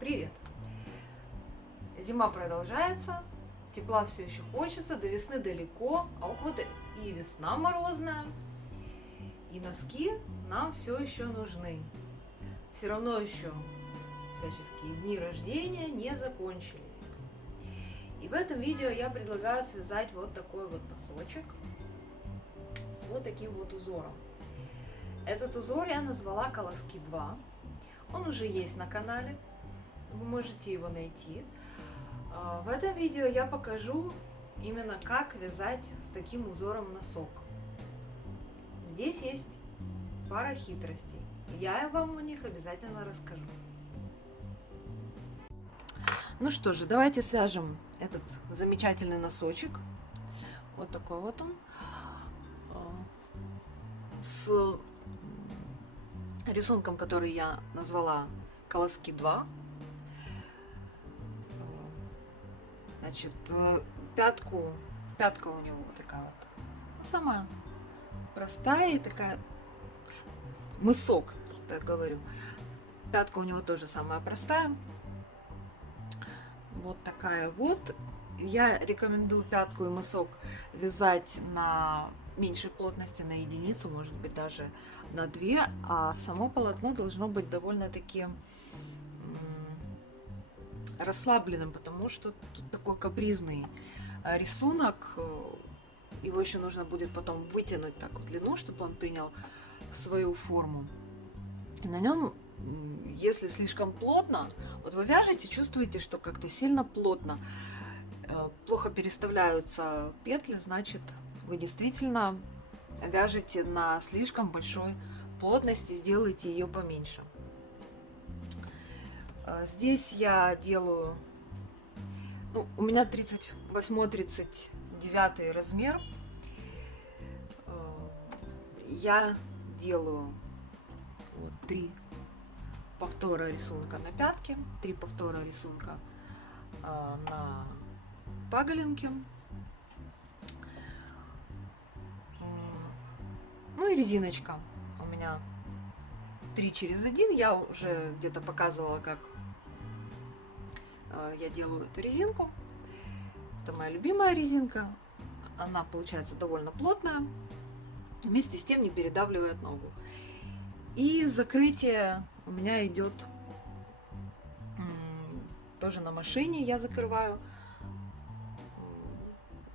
Привет! Зима продолжается, тепла все еще хочется, до весны далеко, а вот и весна морозная, и носки нам все еще нужны. Все равно еще всяческие дни рождения не закончились. И в этом видео я предлагаю связать вот такой вот носочек с вот таким вот узором. Этот узор я назвала Колоски 2. Он уже есть на канале, вы можете его найти. В этом видео я покажу именно как вязать с таким узором носок. Здесь есть пара хитростей. Я вам о них обязательно расскажу. Ну что же, давайте свяжем этот замечательный носочек. Вот такой вот он. С рисунком, который я назвала Колоски 2. Значит, пятка у него такая вот самая простая и такая мысок, так говорю. Пятка у него тоже самая простая. Вот такая вот. Я рекомендую пятку и мысок вязать на меньшей плотности, на единицу, может быть даже на 2, а само полотно должно быть довольно-таки расслабленным, потому что тут такой капризный рисунок, его еще нужно будет потом вытянуть так в длину, чтобы он принял свою форму. И на нем, если слишком плотно, вот вы вяжете, чувствуете, что как-то сильно плотно, плохо переставляются петли, значит, вы действительно вяжете на слишком большой плотности, сделайте ее поменьше. Здесь я делаю, у меня 38-39 размер. Я делаю вот 3 повтора рисунка на пятке, 3 повтора рисунка на паголинке. Ну и резиночка у меня 3 через 1. Я уже где-то показывала, как я делаю эту резинку. Это моя любимая резинка. Она получается довольно плотная. Вместе с тем не передавливает ногу. И закрытие у меня идет тоже на машине. Я закрываю,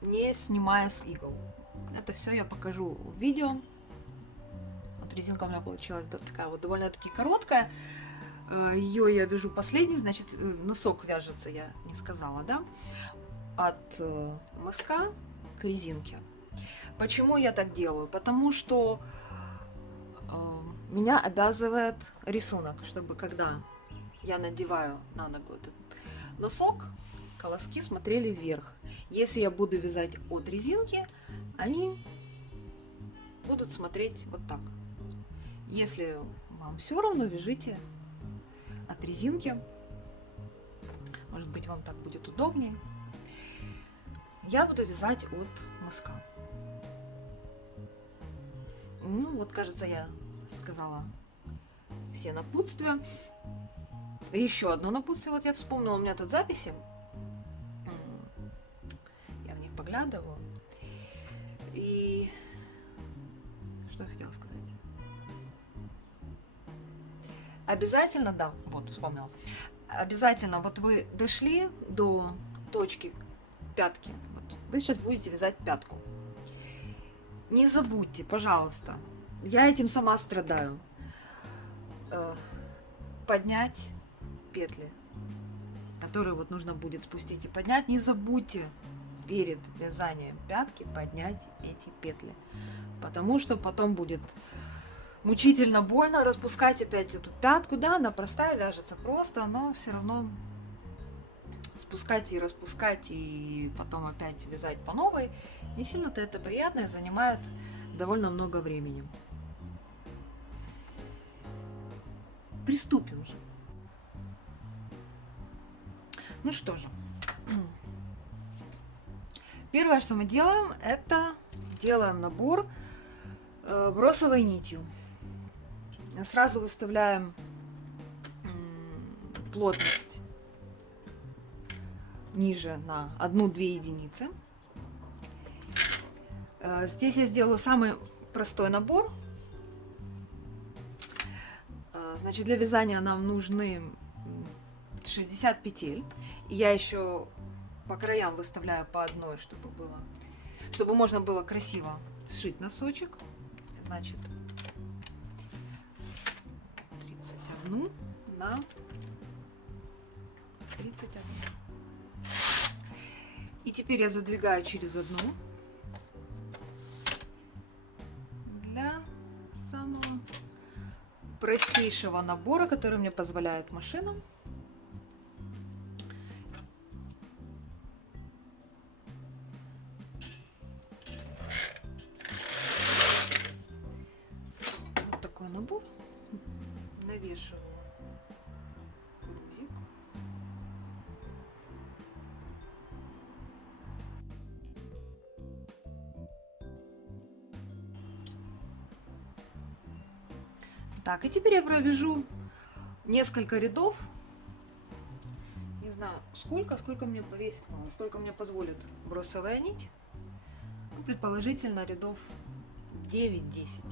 не снимая с игл. Это все я покажу в видео. Вот резинка у меня получилась такая вот довольно-таки короткая. Ее я вяжу последний, значит, носок вяжется, я не сказала, да, от мыска к резинке. Почему я так делаю? Потому что меня обязывает рисунок, чтобы когда я надеваю на ногу этот носок, колоски смотрели вверх. Если я буду вязать от резинки, они будут смотреть вот так. Если вам все равно, вяжите от резинки. Может быть, вам так будет удобнее. Я буду вязать от мыска. Ну, вот, кажется, я сказала все напутствия. Еще одно напутствие, вот я вспомнила, у меня тут записи. Я в них поглядываю. И что я хотела сказать? Обязательно, да, вот вспомнила. Обязательно, вот вы дошли до точки пятки. Вот, вы сейчас будете вязать пятку. Не забудьте, пожалуйста, я этим сама страдаю. Поднять петли, которые вот нужно будет спустить и поднять. Не забудьте перед вязанием пятки поднять эти петли, потому что потом будет мучительно больно распускать опять эту пятку. Да, она простая, вяжется просто, но все равно спускать и распускать, и потом опять вязать по новой, не сильно-то это приятно и занимает довольно много времени. Приступим же. Ну что же. Первое, что мы делаем, это делаем набор бросовой нитью. Сразу выставляем плотность ниже на 1-2 единицы. Здесь я сделаю самый простой набор. Значит, для вязания нам нужны 60 петель. И я еще по краям выставляю по одной, чтобы можно было красиво сшить носочек. Значит, 31 на 31. И теперь я задвигаю через одну для самого простейшего набора, который мне позволяет машина. Вот такой набор. Навешиваю грузик. Так, и теперь я провяжу несколько рядов. Не знаю, сколько мне повесит, сколько мне позволит бросовая нить. Ну, предположительно, рядов 9-10.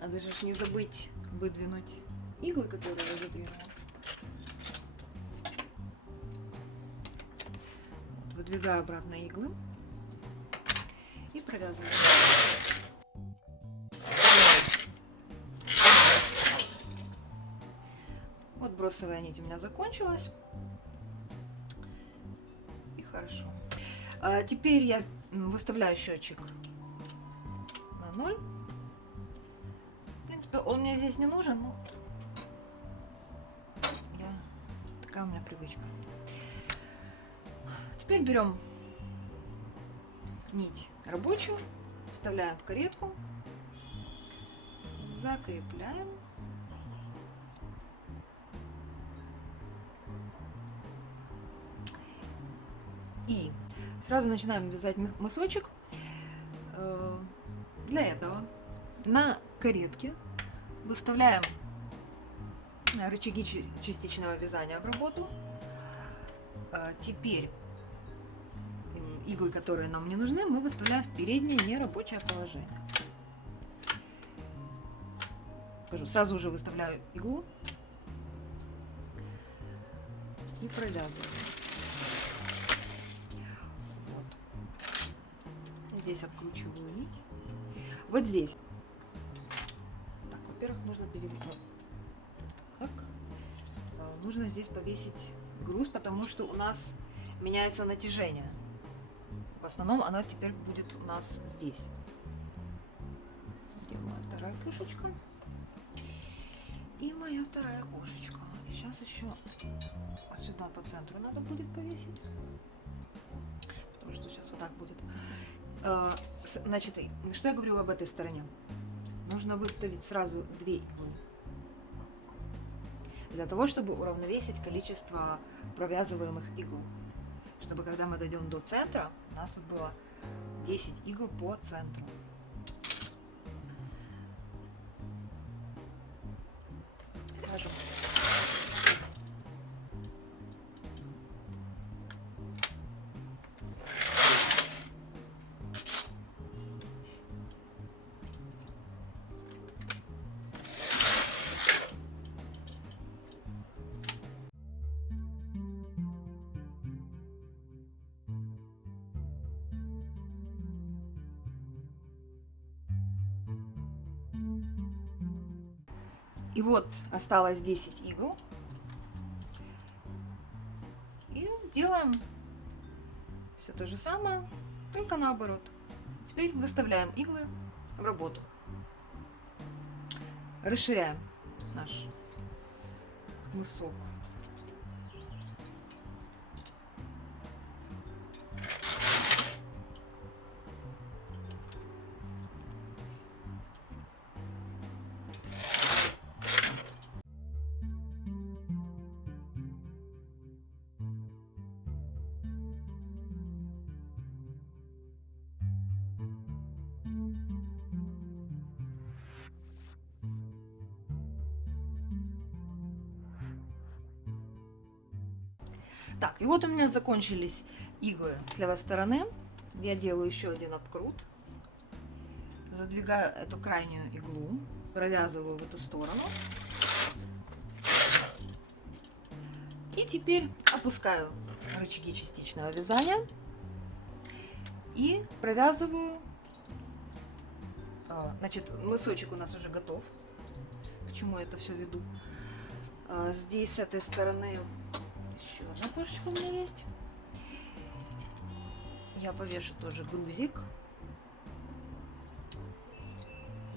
Надо же не забыть выдвинуть иглы, которые я задвинула. Вот, выдвигаю обратно иглы и провязываю. Вот бросовая нить у меня закончилась. И хорошо. Теперь я выставляю счетчик на 0. В принципе, он мне здесь не нужен, но такая у меня привычка. Теперь берем нить рабочую, вставляем в каретку, закрепляем. И сразу начинаем вязать мысочек. Для этого на каретке выставляем рычаги частичного вязания в работу. Теперь иглы, которые нам не нужны, мы выставляем в переднее нерабочее положение. Сразу же выставляю иглу и провязываю. Здесь обкручиваю нить. Вот здесь. Так, во-первых, нужно перевернуть. Так. Нужно здесь повесить груз, потому что у нас меняется натяжение. В основном оно теперь будет у нас здесь. Где моя вторая пушечка? И моя вторая кошечка. И сейчас еще вот сюда по центру надо будет повесить. Потому что сейчас вот так будет. Значит, что я говорю об этой стороне? Нужно выставить сразу 2 иглы. Для того, чтобы уравновесить количество провязываемых игл. Чтобы когда мы дойдем до центра, у нас тут было 10 игл по центру. Вяжем. И вот осталось 10 игл. И делаем все то же самое, только наоборот. Теперь выставляем иглы в работу. Расширяем наш мысок. Так, и вот у меня закончились иглы с левой стороны. Я делаю еще один обкрут. Задвигаю эту крайнюю иглу, провязываю в эту сторону. И теперь опускаю рычаги частичного вязания и провязываю. Значит, мысочек у нас уже готов. К чему я это все веду? Здесь с этой стороны еще одна кошечка у меня есть. Я повешу тоже грузик.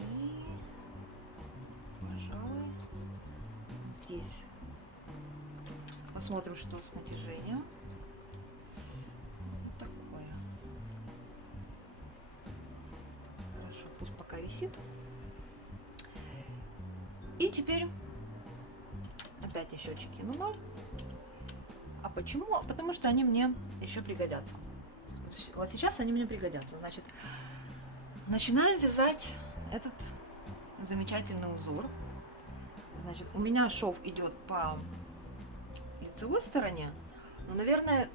И, пожалуй, здесь посмотрим, что с натяжением. Вот такое. Хорошо, пусть пока висит. И теперь опять еще щечки на 0. А почему? Потому что они мне еще пригодятся. Вот сейчас они мне пригодятся. Значит, начинаем вязать этот замечательный узор. Значит, у меня шов идет по лицевой стороне, но, наверное,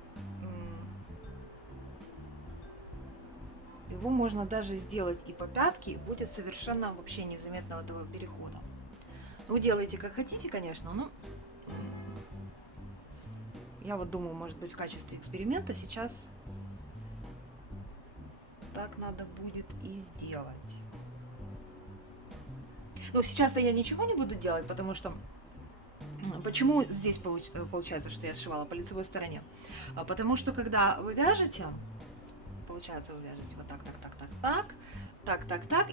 его можно даже сделать и по пятке, и будет совершенно вообще незаметно этого перехода. Вы делаете как хотите, конечно, но я вот думаю, может быть, в качестве эксперимента сейчас так надо будет и сделать. Но сейчас-то я ничего не буду делать, потому что... Почему здесь получается, что я сшивала по лицевой стороне? Потому что когда вы вяжете, получается, вы вяжете вот так,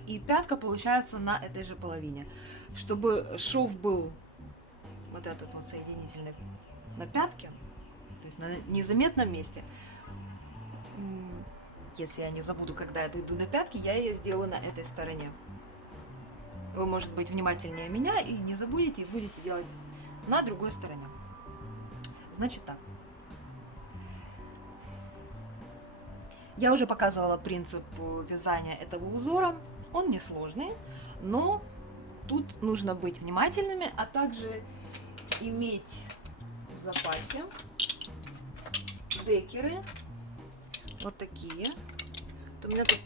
и пятка получается на этой же половине. Чтобы шов был вот этот вот соединительный на пятке, то есть на незаметном месте, если я не забуду, когда я дойду до пятки, я ее сделаю на этой стороне. Вы, может быть, внимательнее меня и не забудете, и будете делать на другой стороне. Значит так. Я уже показывала принцип вязания этого узора. Он несложный, но тут нужно быть внимательными, а также иметь в запасе декеры. Вот такие. Вот у меня тут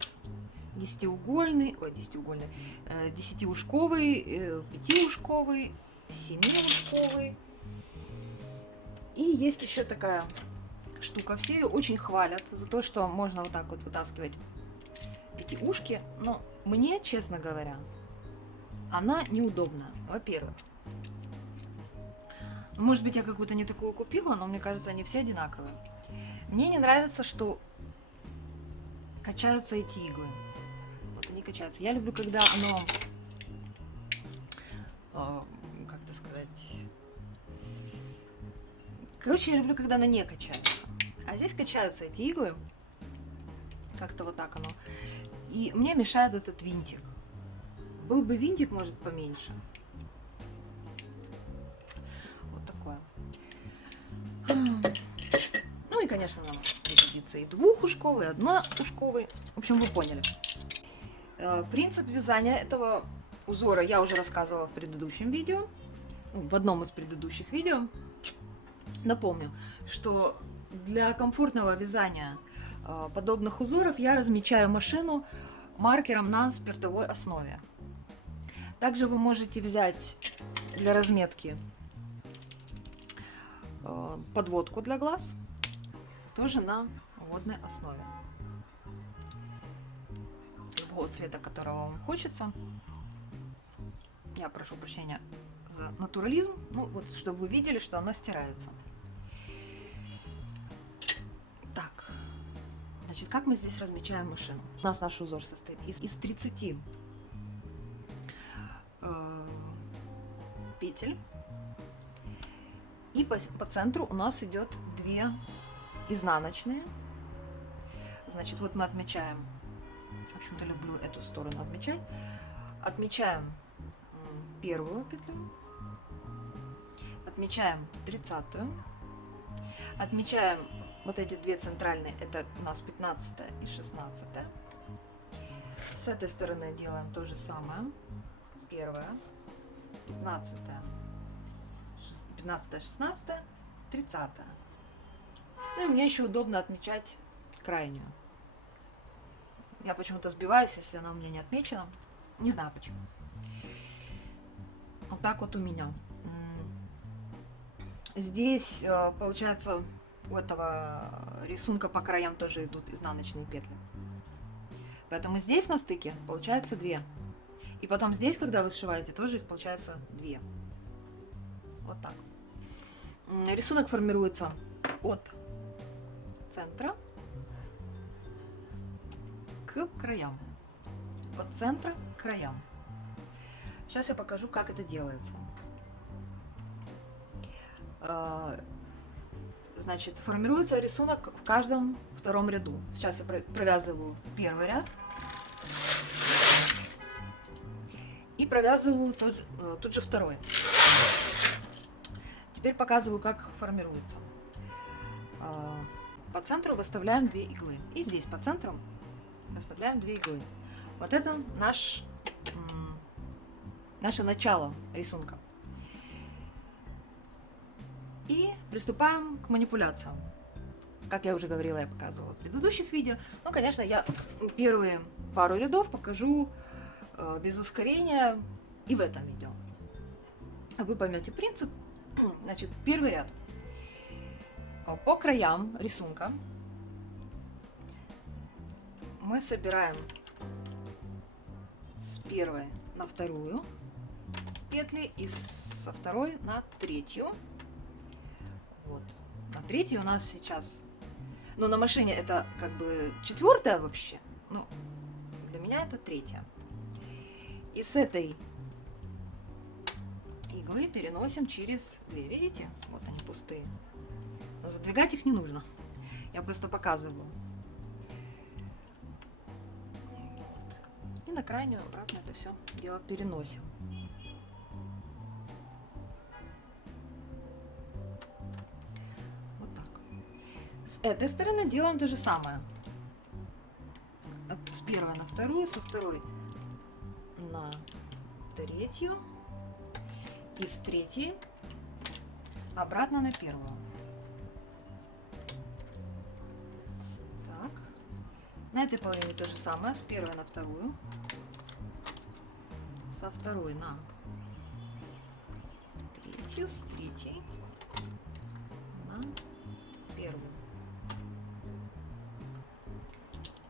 десятиушковый, 5-ушковый, 7-ушковый. И есть еще такая штука. Все ее очень хвалят за то, что можно вот так вот вытаскивать эти ушки. Но мне, честно говоря, она неудобна. Во-первых, может быть, я какую-то не такую купила, но мне кажется, они все одинаковые. Мне не нравится, что качаются эти иглы. Вот они качаются. Я люблю, когда оно, как-то сказать... Короче, я люблю, когда оно не качается. А здесь качаются эти иглы. Как-то вот так оно. И мне мешает этот винтик. Был бы винтик, может, поменьше. Вот такое. Ну и, конечно, нам пригодится и 2-ушковый, и 1-ушковый. В общем, вы поняли. Принцип вязания этого узора я уже рассказывала в предыдущем видео. В одном из предыдущих видео. Напомню, что для комфортного вязания подобных узоров я размечаю машину маркером на спиртовой основе. Также вы можете взять для разметки подводку для глаз, тоже на водной основе. Любого цвета, которого вам хочется. Я прошу прощения за натурализм, ну вот, чтобы вы видели, что оно стирается. Так, значит, как мы здесь размечаем машину? У нас наш узор состоит из 30 петель. И по центру у нас идет 2 изнаночные. Значит, вот мы отмечаем, в общем-то, люблю эту сторону отмечать. Отмечаем первую петлю, отмечаем 30-ю, отмечаем вот эти 2 центральные, это у нас 15 и 16. С этой стороны делаем то же самое. Первая, 15, 16, 30. Ну и мне еще удобно отмечать крайнюю. Я почему-то сбиваюсь, если она у меня не отмечена. Не знаю почему. Вот так вот у меня. Здесь, получается, у этого рисунка по краям тоже идут изнаночные петли. Поэтому здесь на стыке получается 2. И потом здесь, когда вы сшиваете, тоже их получается 2. Вот так. Рисунок формируется от центра к краям. От центра к краям. Сейчас я покажу, как это делается. Значит, формируется рисунок в каждом втором ряду. Сейчас я провязываю первый ряд. И провязываю тут же второй. Теперь показываю, как формируется. По центру выставляем 2 иглы. И здесь по центру выставляем 2 иглы. Вот это наше начало рисунка. И приступаем к манипуляциям. Как я уже говорила, я показывала в предыдущих видео. Ну, конечно, я первые пару рядов покажу без ускорения и в этом видео. Вы поймете принцип. Значит, первый ряд. По краям рисунка мы собираем с первой на вторую петли и со второй на третью. Вот. На третью у нас сейчас, ну, на машине это как бы 4-я вообще, ну, для меня это 3-я. И с этой иглы переносим через 2, видите? Вот они пустые. Но задвигать их не нужно. Я просто показываю. Вот. И на крайнюю обратно это все дело переносим. Вот так. С этой стороны делаем то же самое. С первой на вторую, со второй на третью. И с третьей обратно на первую. Так. На этой половине то же самое. С первой на вторую. Со второй на третью. С третьей на первую.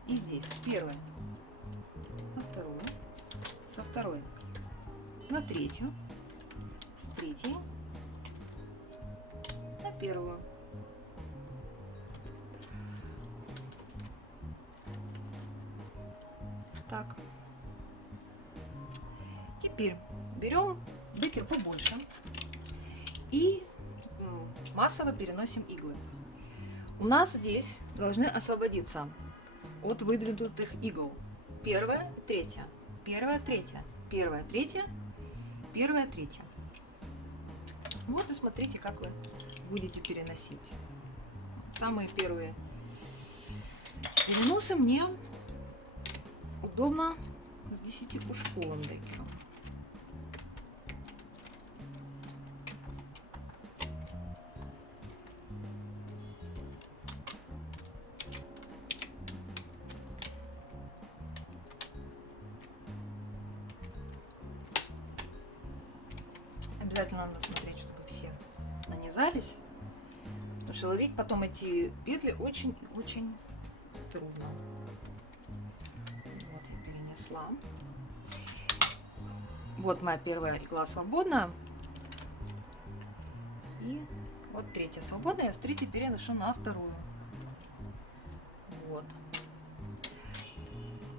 И здесь с первой на вторую. Со второй на третью. Третий на первую. Так. Теперь берем бикер побольше и массово переносим иглы. У нас здесь должны освободиться от выдвинутых игл. Первая, третья, первая, третья, первая, третья, первая, третья. Вот и смотрите, как вы будете переносить. Самые первые переносы мне удобно с 10-ушковым декером. Обязательно надо смотреть, чтобы все нанизались, потому что ловить потом эти петли очень трудно. Вот я перенесла. Вот моя первая игла свободная. И вот третья свободная. Я с третьей переношу на вторую. Вот.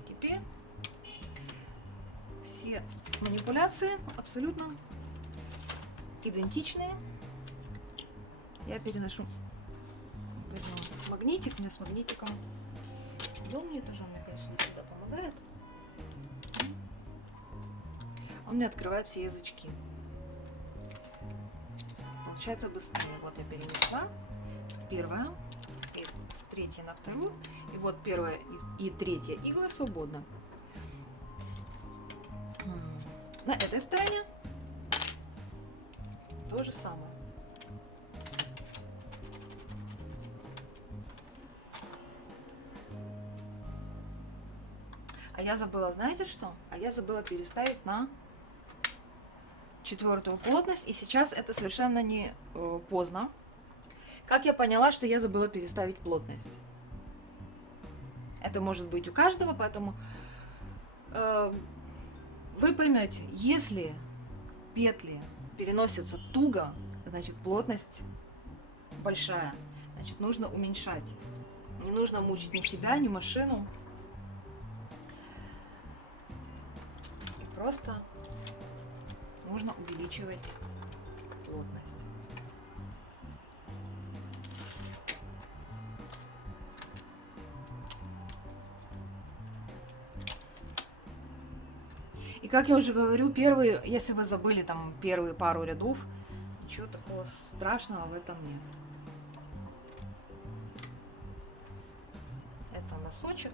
Теперь все манипуляции абсолютно идентичные. Я переношу. Возьму магнитик. У меня с магнитиком удобнее. Тоже он мне, конечно, всегда помогает. Он мне открывает все язычки. Получается быстрее. Вот я перенесла. Первая. И с третьей на вторую. И вот первая и третья игла свободна. На этой стороне то же самое. А я забыла, знаете что? А я забыла переставить на 4-ю плотность, и сейчас это совершенно не поздно. Как я поняла, что я забыла переставить плотность? Это может быть у каждого, поэтому вы поймете, если петли переносятся туго, значит плотность большая, значит нужно уменьшать. Не нужно мучить ни себя, ни машину. И просто нужно увеличивать плотность. И как я уже говорю, первые, если вы забыли там первые пару рядов, ничего такого страшного в этом нет. Это носочек.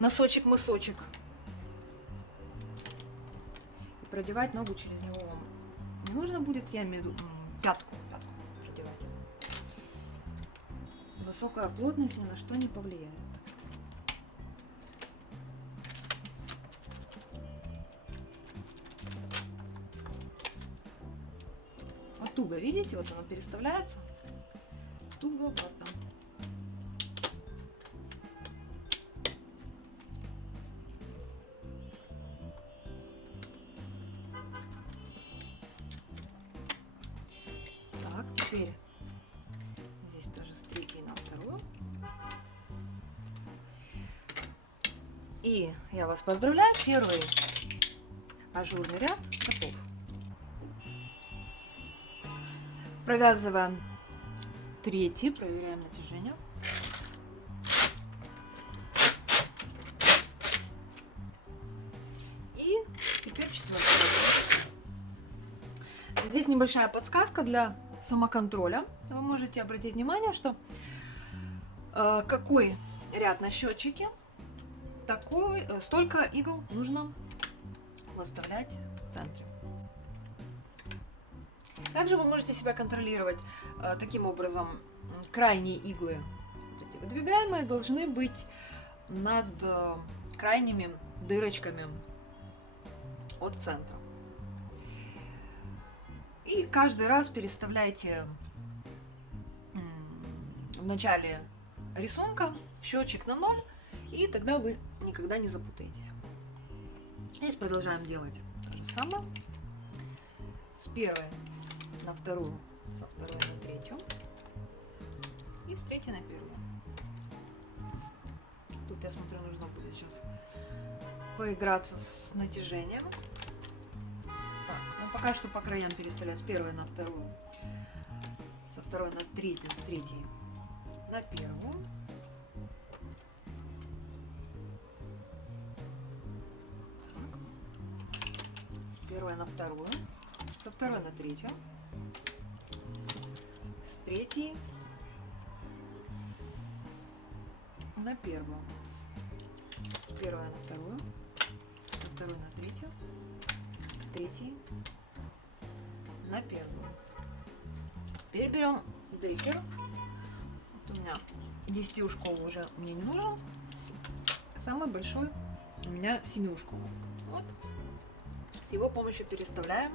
Носочек-мысочек. И продевать ногу через него вам не нужно будет, я имею в виду пятку продевать. Высокая плотность ни на что не повлияет. Вот туго, видите, вот оно переставляется. Туговато. Так, теперь здесь тоже с 3-й на 2-ю. И я вас поздравляю, первый ажурный ряд готов. Провязываем 3-й, проверяем натяжение. И теперь 4-й. Здесь небольшая подсказка для самоконтроля. Вы можете обратить внимание, что какой ряд на счетчике, столько игл нужно выставлять в центре. Также вы можете себя контролировать таким образом. Крайние иглы, вот эти выдвигаемые, должны быть над крайними дырочками от центра. И каждый раз переставляйте в начале рисунка счетчик на 0, и тогда вы никогда не запутаетесь. Здесь продолжаем делать то же самое. С 1-й на 2-ю, со 2-й на 3-ю и с 3-й на 1-ю. Тут, я смотрю, нужно будет сейчас поиграться с натяжением. Так, ну пока что по краям переставлять с 1-й на 2-ю, со 2-й на 3-ю, с 3-й на 1-ю. С 1-й на 2-ю, со 2-й на 3-ю, с 3-й на 1-ю, с 1-й на 2-ю, со 2-й на 3-ю, с 3-й на 1-ю. Теперь берем декер. Вот у меня 10-ушковый уже мне не нужен. Самый большой у меня 7-ушковый. Вот. С его помощью переставляем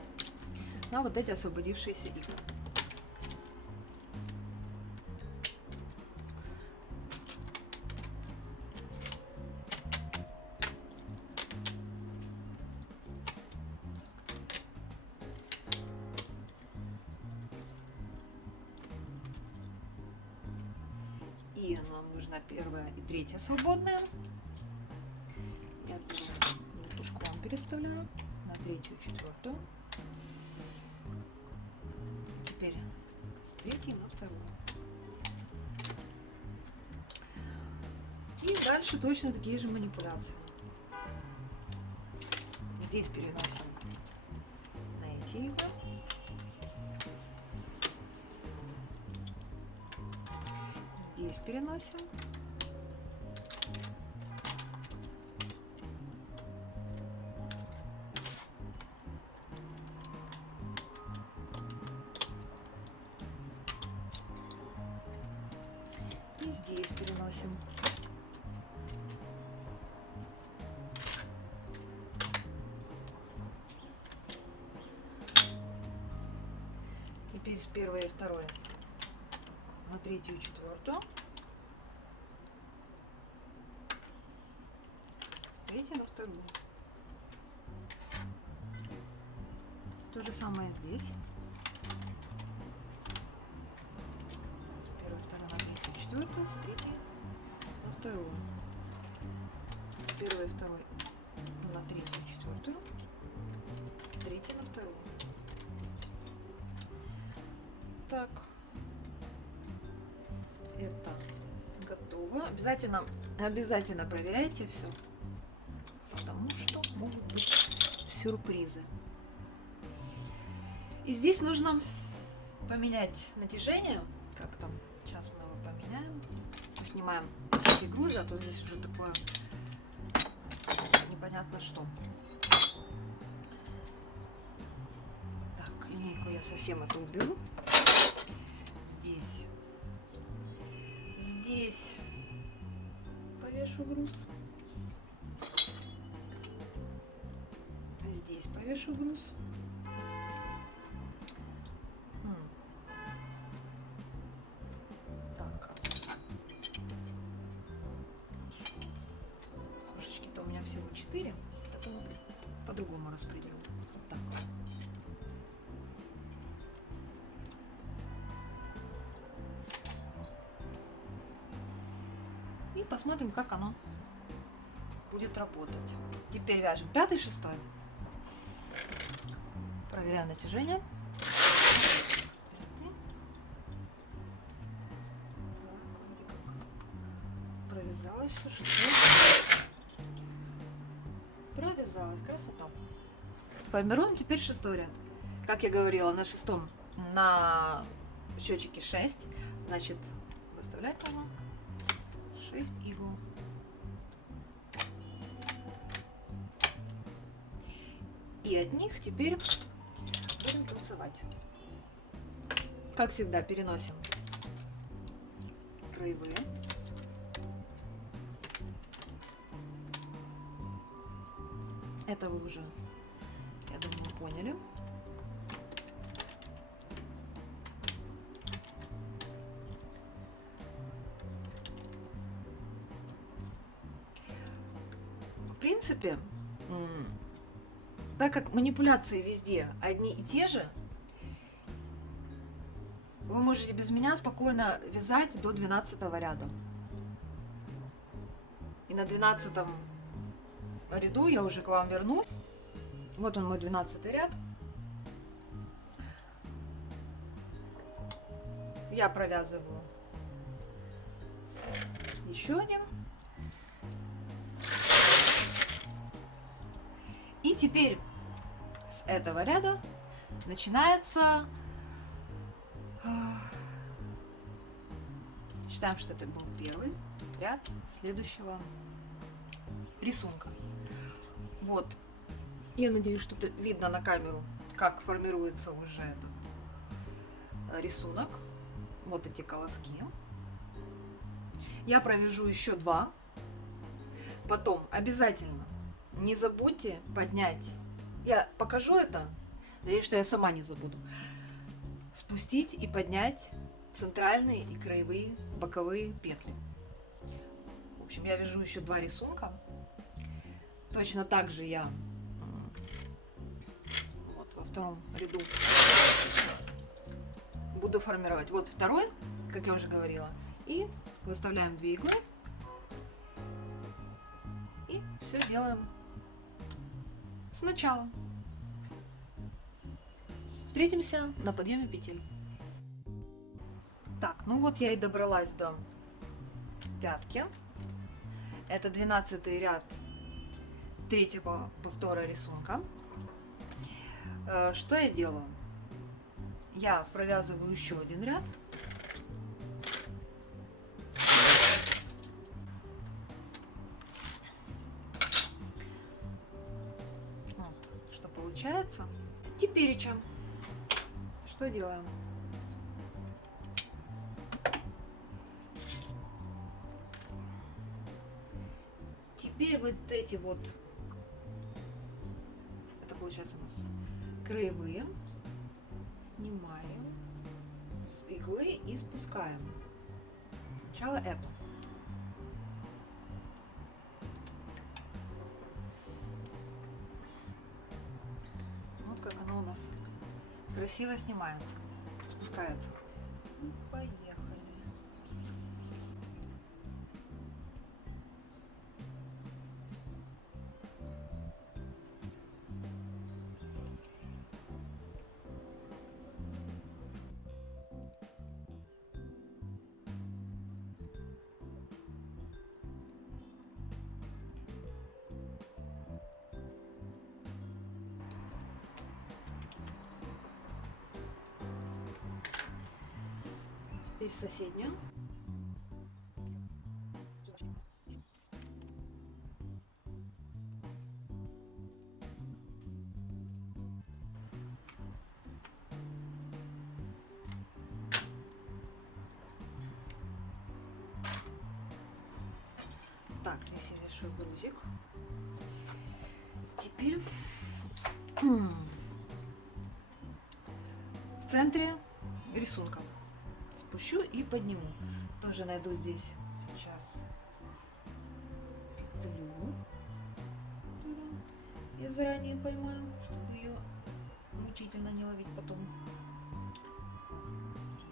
на вот эти освободившиеся иглы. И нам нужна 1-я и 3-я свободная. Я кружком переставляю на 3-ю и 4-ю. Теперь с 3-й на 2-ю. И дальше точно такие же манипуляции. Здесь переносим на эти иглы. Здесь переносим. И здесь переносим. Теперь с первой и второй на третью и четвертую. С третьей на вторую. То же самое здесь. С первой, второй на третью, четвертую, с третьей на вторую. С первой, второй на третью, четвертую, с третьей на вторую. Так, это готово. Обязательно проверяйте все, потому что могут быть сюрпризы. И здесь нужно поменять натяжение. Как там? Сейчас мы его поменяем. Снимаем всякие грузы, а то здесь уже такое непонятно что. Так, линейку я совсем эту уберу. Здесь повешу груз. Здесь повешу груз. Так. Кошечки-то у меня всего 4. Это по-другому распределю. Вот так. И посмотрим, как оно будет работать. Теперь вяжем 5-й, 6-й. Проверяем натяжение. Провязалась все, 6-й. Провязалась, красота. Формируем теперь 6-й ряд. Как я говорила, на 6-м на счетчике 6. Значит, выставлять нужно 6 игл. И от них теперь будем танцевать. Как всегда, переносим краевые. Это вы уже, я думаю, поняли. В принципе, так как манипуляции везде одни и те же, вы можете без меня спокойно вязать до 12-го ряда. И на 12-м ряду я уже к вам вернусь. Вот он, мой 12-й ряд. Я провязываю еще один. И теперь с этого ряда начинается... Считаем, что это был первый ряд следующего рисунка. Вот. Я надеюсь, что это видно на камеру, как формируется уже этот рисунок. Вот эти колоски. Я провяжу еще 2. Потом обязательно не забудьте поднять. Я покажу это, надеюсь, что я сама не забуду. Спустить и поднять центральные и краевые боковые петли. В общем, я вяжу еще 2 рисунка. Точно так же я вот во втором ряду буду формировать. Вот второй, как я уже говорила. И выставляем 2 иглы. И все делаем сначала. Встретимся на подъеме петель. Так, ну вот я и добралась до пятки. Это 12-й ряд 3-го повтора рисунка. Что я делаю? Я провязываю еще один ряд. Вот, что получается. Теперь что делаем? Теперь вот эти вот, это получается у нас краевые, снимаем иглы и спускаем. Сначала эту. Вот как оно у нас красиво снимается, спускается. Поехали. Теперь соседнюю. Так, здесь я вешаю грузик. Теперь в центре рисунка спущу и подниму. Тоже найду здесь сейчас петлю. Я заранее поймаю, чтобы ее мучительно не ловить потом.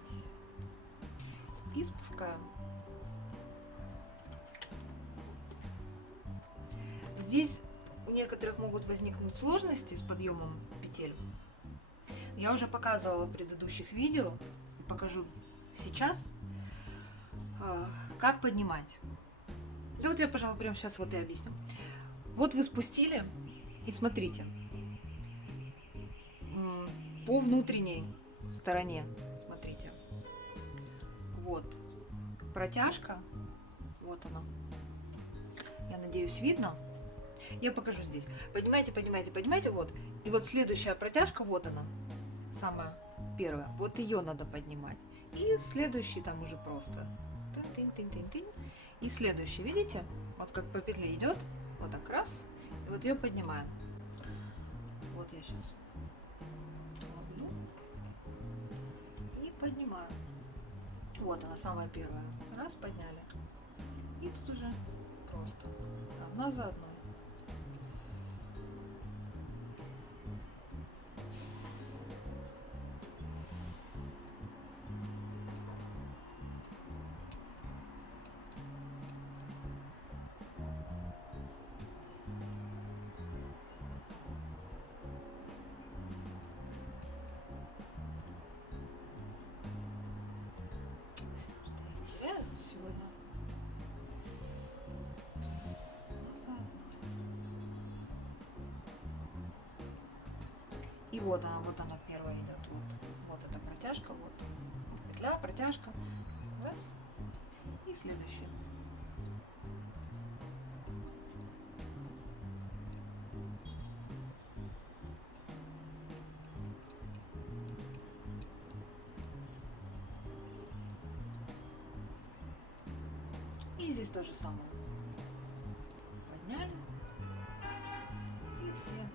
Здесь. И спускаем. Здесь у некоторых могут возникнуть сложности с подъемом петель. Я уже показывала в предыдущих видео, покажу сейчас, как поднимать. И вот я, пожалуй, прямо сейчас вот и объясню. Вот вы спустили, и смотрите, по внутренней стороне, смотрите, вот протяжка, вот она, я надеюсь, видно. Я покажу здесь. Поднимайте, поднимайте, поднимайте, вот. И вот следующая протяжка, вот она, самая первая. Вот ее надо поднимать. И следующий там уже просто. Тын-тын-тын-тын-тын. И следующий, видите? Вот как по петле идет. Вот так раз. И вот ее поднимаем. Вот я сейчас ловлю. И поднимаю. Вот она, самая первая. Раз, подняли. И тут уже просто. Одна за одной. Сегодня. И вот она первая идет. Вот эта протяжка, вот петля, протяжка. Раз. И следующая. И здесь то же самое. Подняли. И все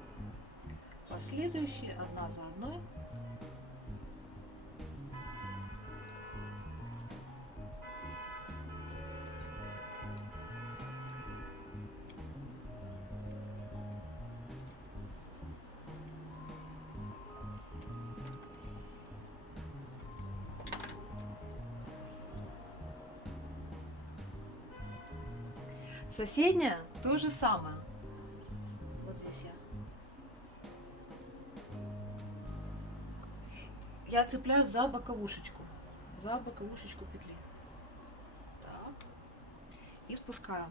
последующие одна за одной. Соседняя то же самое. Вот здесь я цепляю за боковушечку петли. Так. И спускаю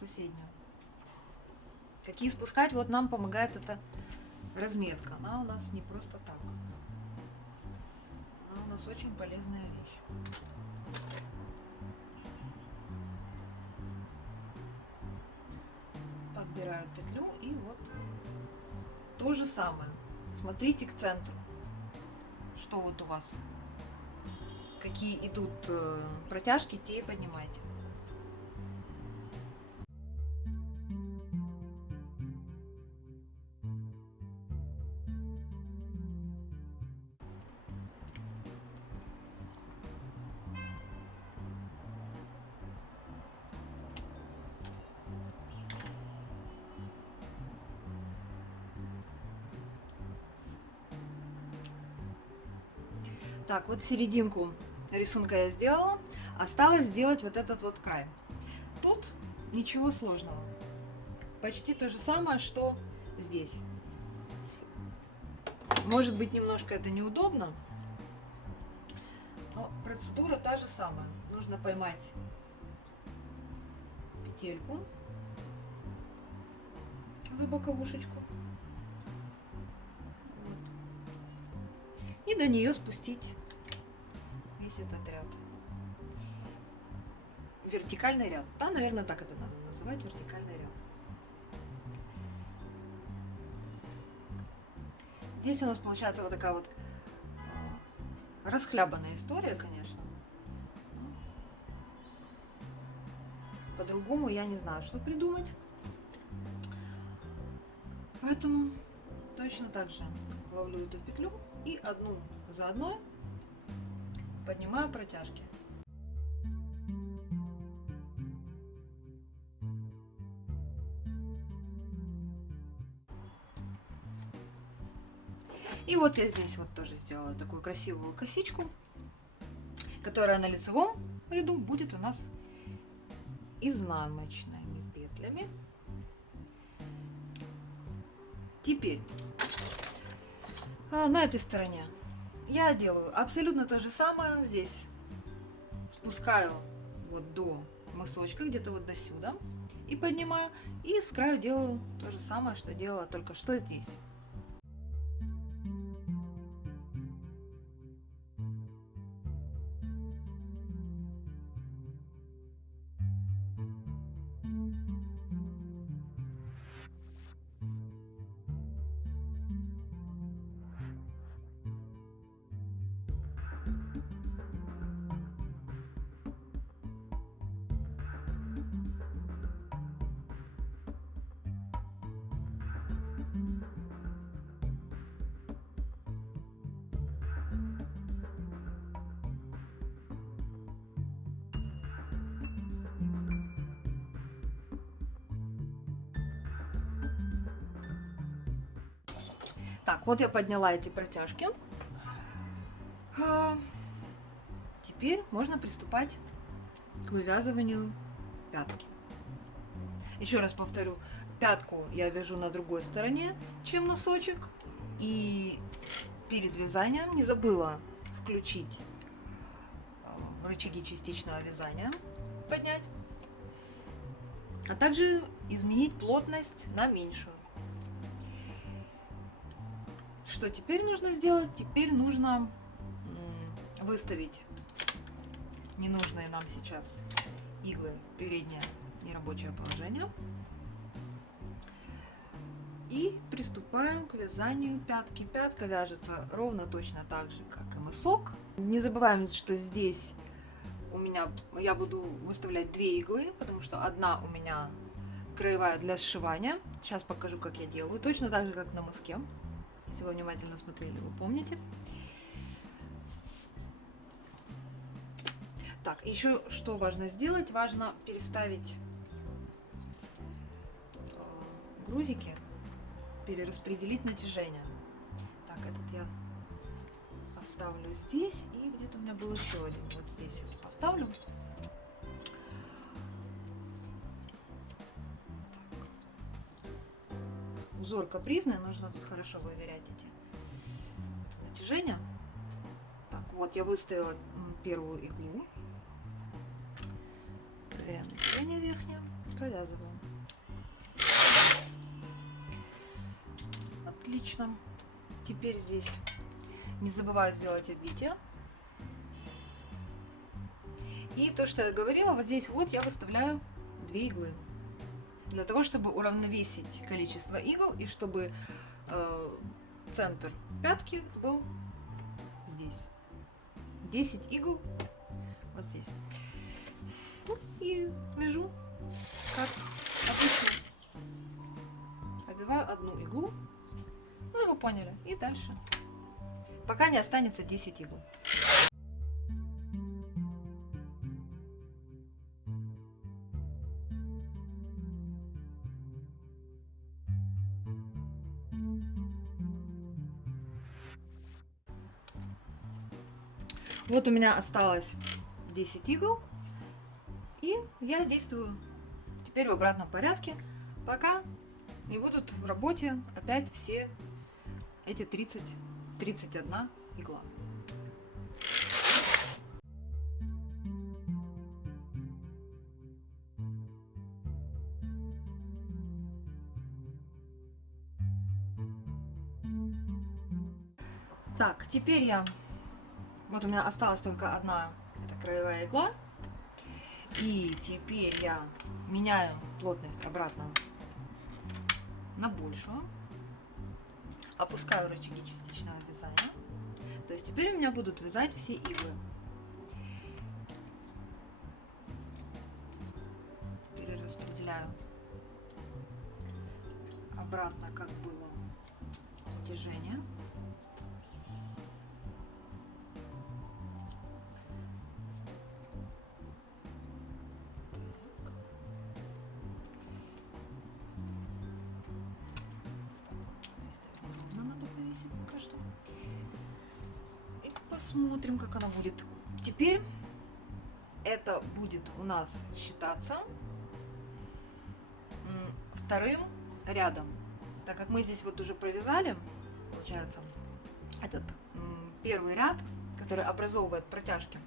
соседнюю. Какие спускать, вот нам помогает эта разметка. Она у нас не просто так. Она у нас очень полезная вещь. Подбираю петлю и вот то же самое. Смотрите к центру. Что вот у вас? Какие идут протяжки, те и поднимайте. Так, вот серединку рисунка я сделала. Осталось сделать вот этот вот край. Тут ничего сложного. Почти то же самое, что здесь. Может быть, немножко это неудобно, но процедура та же самая. Нужно поймать петельку за боковушечку. Вот. И до нее спустить весь этот ряд. Вертикальный ряд. Да, наверное, так это надо называть, вертикальный ряд. Здесь у нас получается вот такая вот расхлябанная история, конечно. По-другому я не знаю, что придумать. Поэтому точно так же ловлю эту петлю и одну за одной поднимаю протяжки. И вот я здесь вот тоже сделала такую красивую косичку, которая на лицевом ряду будет у нас изнаночными петлями. Теперь на этой стороне я делаю абсолютно то же самое. Здесь спускаю вот до мысочка, где-то вот до сюда, и поднимаю. И с краю делаю то же самое, что делала только что здесь. Так, вот я подняла эти протяжки. Теперь можно приступать к вывязыванию пятки. Еще раз повторю, пятку я вяжу на другой стороне, чем носочек. И перед вязанием не забыла включить рычаги частичного вязания, поднять, а также изменить плотность на меньшую. Что теперь нужно сделать? Теперь нужно выставить ненужные нам сейчас иглы в переднее нерабочее положение. И приступаем к вязанию пятки. Пятка вяжется ровно точно так же, как и мысок. Не забываем, что здесь я буду выставлять 2 иглы, потому что одна у меня краевая для сшивания. Сейчас покажу, как я делаю. Точно так же, как на мыске. Если вы внимательно смотрели, вы помните. Так, еще что важно сделать? Важно переставить грузики, перераспределить натяжение. Так, этот я поставлю здесь, и где-то у меня был еще один. Вот здесь поставлю. Узор капризный, нужно тут хорошо выверять эти натяжения. Так, вот я выставила первую иглу. Проверяем натяжение верхнее, провязываем. Отлично. Теперь здесь не забываю сделать обвитие. И то, что я говорила, вот здесь вот я выставляю 2 иглы. Для того, чтобы уравновесить количество игл и чтобы центр пятки был здесь. 10 игл вот здесь. И вяжу как обычно. Обвиваю одну иглу. Ну, вы поняли. И дальше. Пока не останется 10 игл. Вот у меня осталось 10 игл, и я действую теперь в обратном порядке, пока не будут в работе опять все эти 31 игла. Так, теперь вот у меня осталась только одна, это краевая игла. И теперь я меняю плотность обратно на большую. Опускаю рычаги частичного вязания. То есть теперь у меня будут вязать все иглы. Перераспределяю обратно, как было натяжение. Посмотрим, как она будет. Теперь это будет у нас считаться вторым рядом. Так как мы здесь вот уже провязали, получается, этот первый ряд, который образовывает протяжки.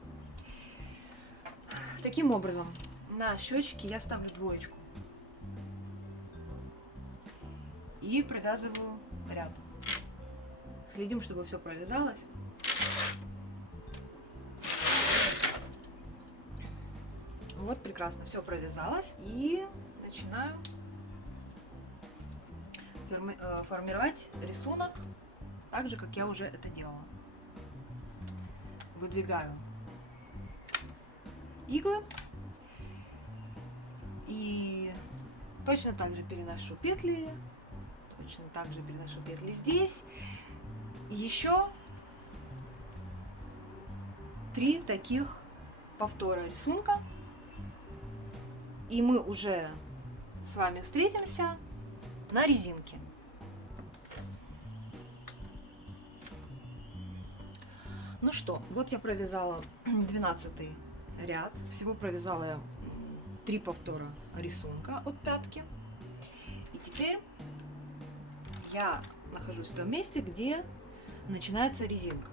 Таким образом, на счетчике я ставлю двоечку и провязываю ряд. Следим, чтобы все провязалось. Вот, прекрасно, все провязалось. И начинаю формировать рисунок так же, как я уже это делала. Выдвигаю иглы и точно так же переношу петли, здесь. Еще 3 таких повтора рисунка. И мы уже с вами встретимся на резинке. Ну что, вот я провязала 12 ряд. Всего провязала я 3 повтора рисунка от пятки. И теперь я нахожусь в том месте, где начинается резинка.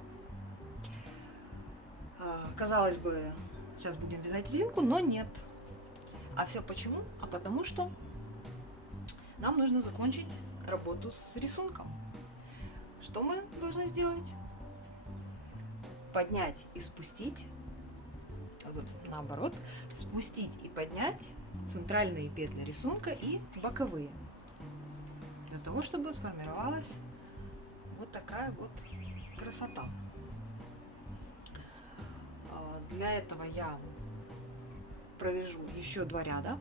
Казалось бы, сейчас будем вязать резинку, но нет. А все почему? А потому что нам нужно закончить работу с рисунком. Что мы должны сделать? Поднять и спустить, вот наоборот, спустить и поднять центральные петли рисунка и боковые. Для того, чтобы сформировалась вот такая вот красота. Для этого я провяжу еще 2 ряда.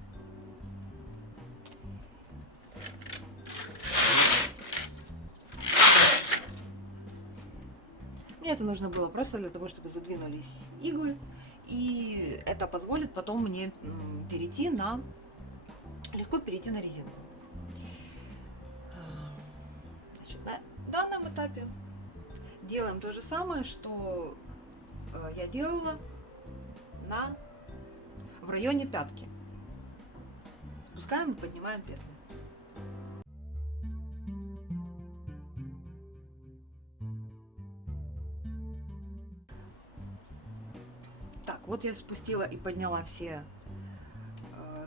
Мне это нужно было просто для того, чтобы задвинулись иглы, и это позволит потом мне легко перейти на резинку. Значит, на данном этапе делаем то же самое, что я делала в районе пятки. Спускаем и поднимаем петли. Так, вот я спустила и подняла все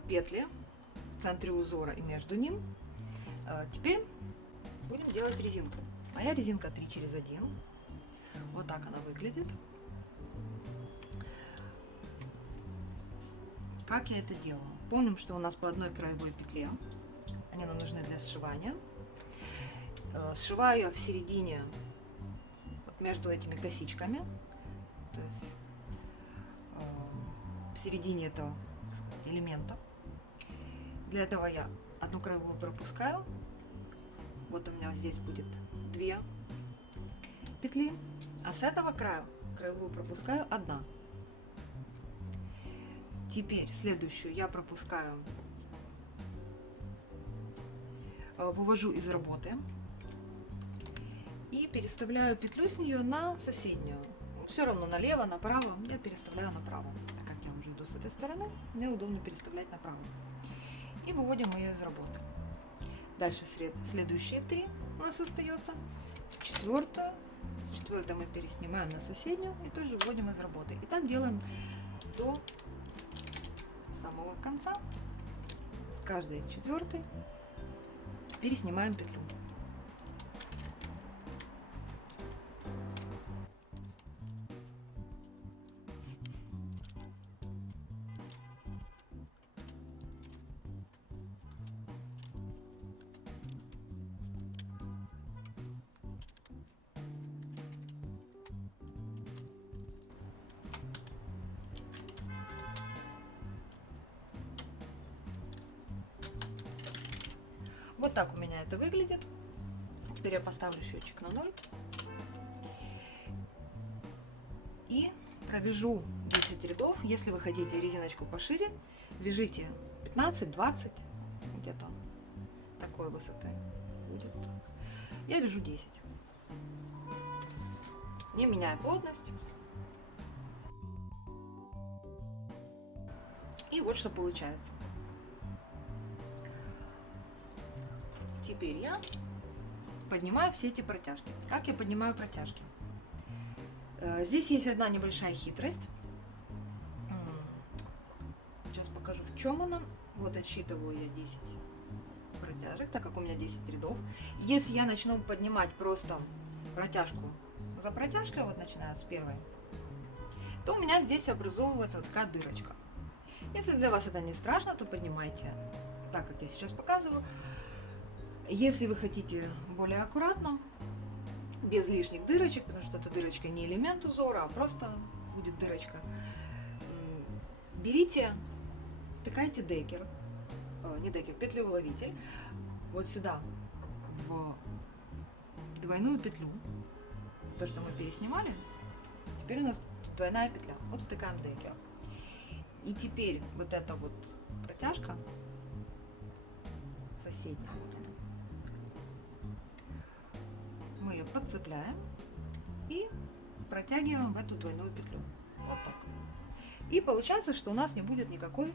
петли в центре узора и между ним. Теперь будем делать резинку. Моя резинка 3 через 1. Вот так она выглядит. Как я это делала? Помним, что у нас по одной краевой петле. Они нам нужны для сшивания. Сшиваю я в середине, вот между этими косичками. То есть в середине этого элемента. Для этого я одну краевую пропускаю. Вот у меня здесь будет 2 петли. А с этого края краевую пропускаю 1. Теперь следующую я пропускаю, вывожу из работы и переставляю петлю с нее на соседнюю. все равно налево, направо, я переставляю направо. Так как я уже иду с этой стороны, мне удобно переставлять направо. И выводим ее из работы. Дальше следующие 3 у нас остается. Четвертую. С четвертой мы переснимаем на соседнюю и тоже выводим из работы. И так делаем до самого конца. С каждой четвертой переснимаем петлю. Вот так у меня это выглядит. Теперь я поставлю счетчик на 0. И провяжу 10 рядов. Если вы хотите резиночку пошире, вяжите 15-20, где-то такой высоты будет. Я вяжу 10. Не меняя плотность. И вот что получается. Теперь я поднимаю все эти протяжки. Как я поднимаю протяжки? Здесь есть одна небольшая хитрость. Сейчас покажу, в чем она. Вот отсчитываю я 10 протяжек, так как у меня 10 рядов. Если я начну поднимать просто протяжку за протяжкой, вот начиная с первой, то у меня здесь образовывается вот такая дырочка. Если для вас это не страшно, то поднимайте так, как я сейчас показываю. Если вы хотите более аккуратно, без лишних дырочек, потому что эта дырочка не элемент узора, а просто будет дырочка, берите, втыкайте декер, не декер, петлеуловитель, вот сюда, в двойную петлю, то, что мы переснимали, теперь у нас двойная петля, вот втыкаем декер. И теперь вот эта вот протяжка, соседняя, вот она, мы ее подцепляем и протягиваем в эту двойную петлю. Вот так. И получается, что у нас не будет никакой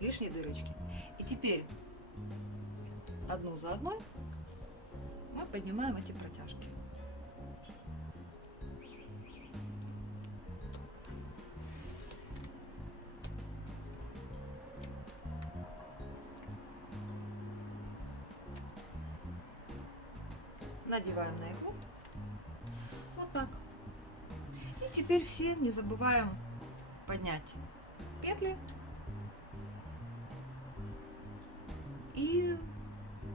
лишней дырочки. И теперь одну за одной мы поднимаем эти протяжки. Надеваем на иглу. Вот так. И теперь все не забываем поднять петли. И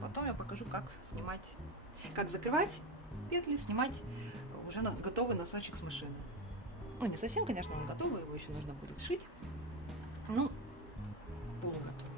потом я покажу, как снимать, как закрывать петли, снимать уже готовый носочек с машины. Ну, не совсем, конечно, он готовый, его еще нужно будет сшить. Ну, полуготовый.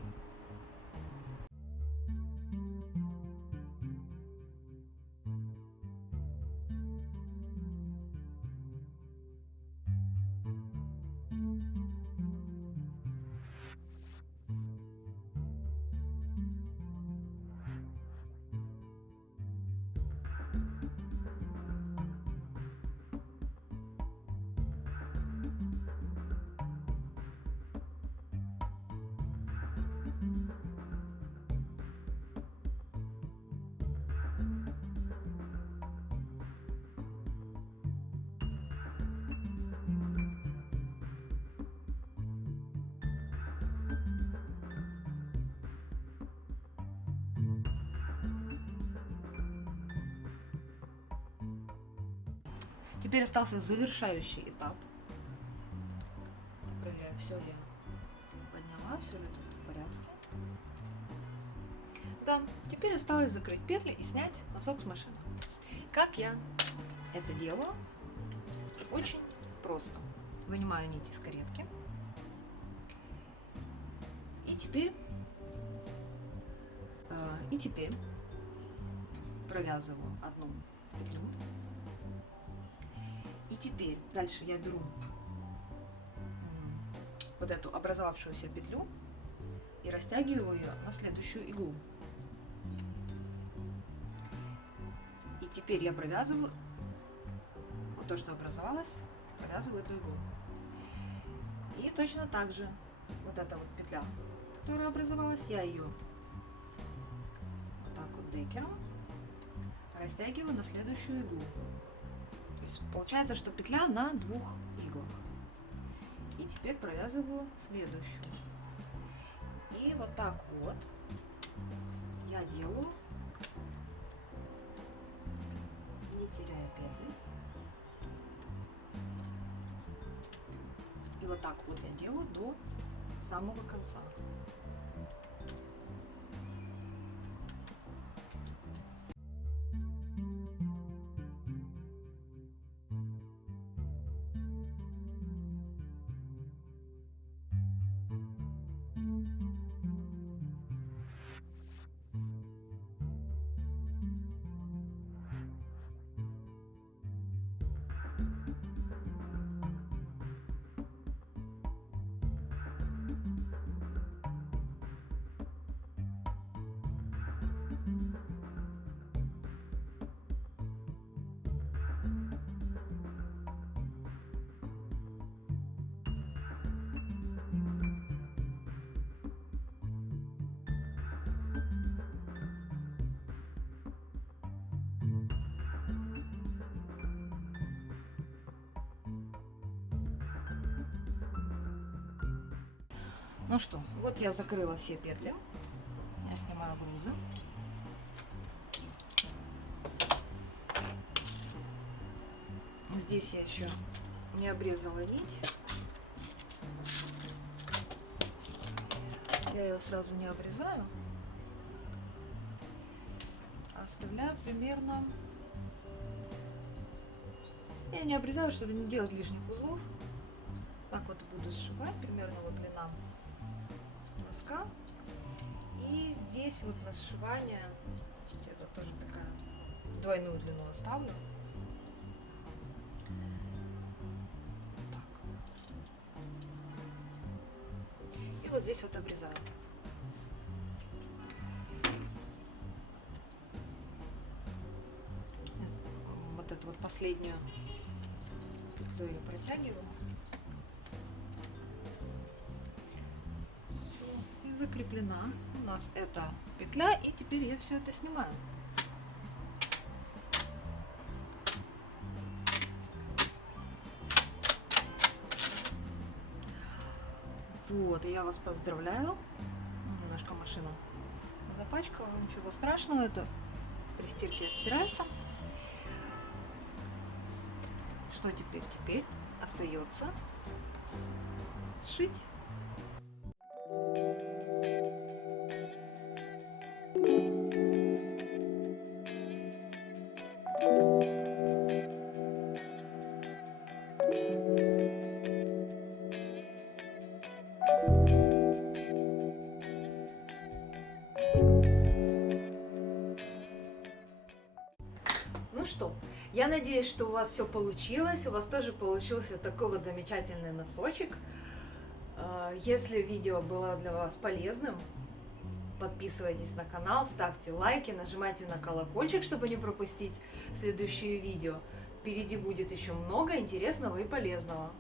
Теперь остался завершающий этап. Проверяю, все ли я подняла, все ли тут в порядке. Да, теперь осталось закрыть петли и снять носок с машины. Как я это делаю? Очень просто. Вынимаю нить из каретки. И теперь провязываю одну петлю. И теперь дальше я беру вот эту образовавшуюся петлю и растягиваю ее на следующую иглу. И теперь я провязываю вот то, что образовалось, провязываю эту иглу. И точно так же вот эта вот петля, которая образовалась, я ее вот так вот декером растягиваю на следующую иглу. То есть получается, что петля на 2 иглах. И теперь провязываю следующую. И вот так вот я делаю, не теряя петли. И вот так вот я делаю до самого конца. Ну что, вот я закрыла все петли. Я снимаю грузы. Здесь я еще не обрезала нить. Я ее сразу не обрезаю, а оставляю примерно... Я не обрезаю, чтобы не делать лишних узлов. Так вот буду сшивать, примерно вот длина носка. И здесь вот на сшивание где-то тоже такая двойную длину оставлю. Так. И вот здесь вот обрезаю. Вот эту вот последнюю петлю я протягиваю. И закреплена у нас эта петля, и теперь я все это снимаю. Вот, и я вас поздравляю. Немножко машину запачкала, ничего страшного, это при стирке отстирается. Что теперь? Теперь остается сшить. Ну что, я надеюсь, что у вас все получилось, у вас тоже получился такой вот замечательный носочек. Если видео было для вас полезным, подписывайтесь на канал, ставьте лайки, нажимайте на колокольчик, чтобы не пропустить следующие видео. Впереди будет еще много интересного и полезного.